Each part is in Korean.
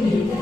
하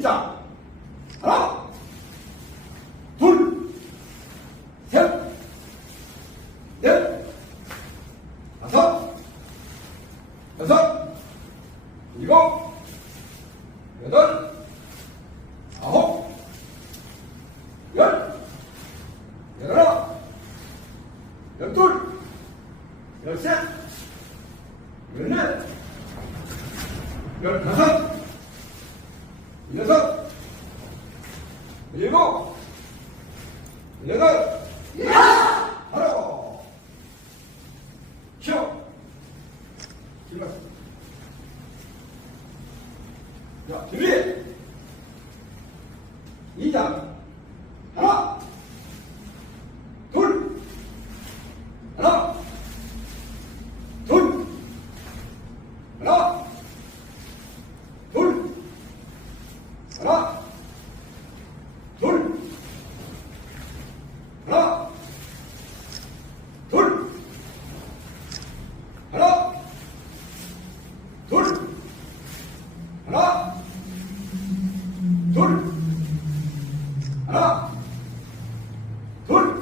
입장. 하나, 둘, 셋, 넷, 다섯, 여섯, 일곱, 여덟, 아홉, 열. 열하나, 열둘, 열셋, 열넷, 열다섯, 일곱, 여덟, 바로 쉬어. 일어나. 자, 준비. 이장 あ取る。